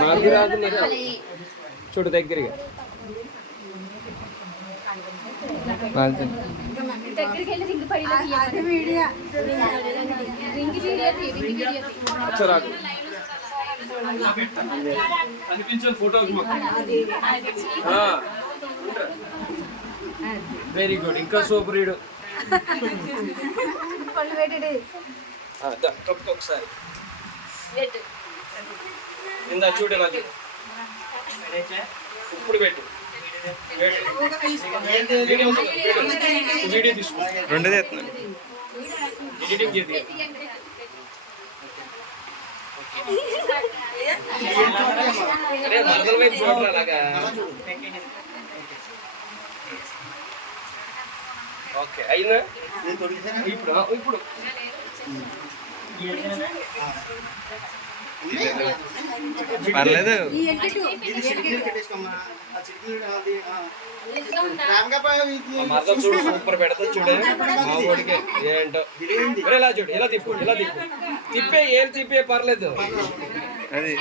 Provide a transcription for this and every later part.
నాకు రాదు చూడు దగ్గరగా వెరీ గుడ్ ఇంకా సూపర్ ఈడు ఒకసారి ఇందా చూడు రాజు ఇప్పుడు పెట్టు వీడియో తీసుకో రెండు చేస్తున్నాను అరే మందల వైపు చూడరా అలాగా ఓకే అయిందా ఇప్పుడు ఇప్పుడు పర్లేదు మదర్ చూడు సూపర్ పెడతా చూడే మా ఊడికి ఏంటో ఇలా చూడు ఇలా తిప్పు తిప్పే ఏం తిప్పే పర్లేదు అది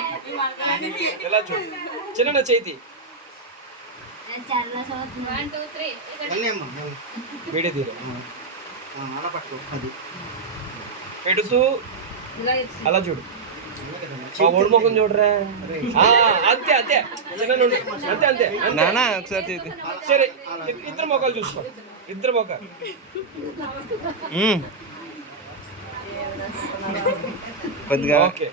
ఇలా చూడు చిన్న చేతి వీడియో తీరు పెడుతూ అలా చూడు మా ఓడి ముఖం చూడరా అంతే అంతే చిన్న అంతే అంతే నానా ఒకసారి సరే ఇద్దరు మొక్కలు చూసుకో ఇద్దరు మొక్కలు కొద్దిగా ఓకే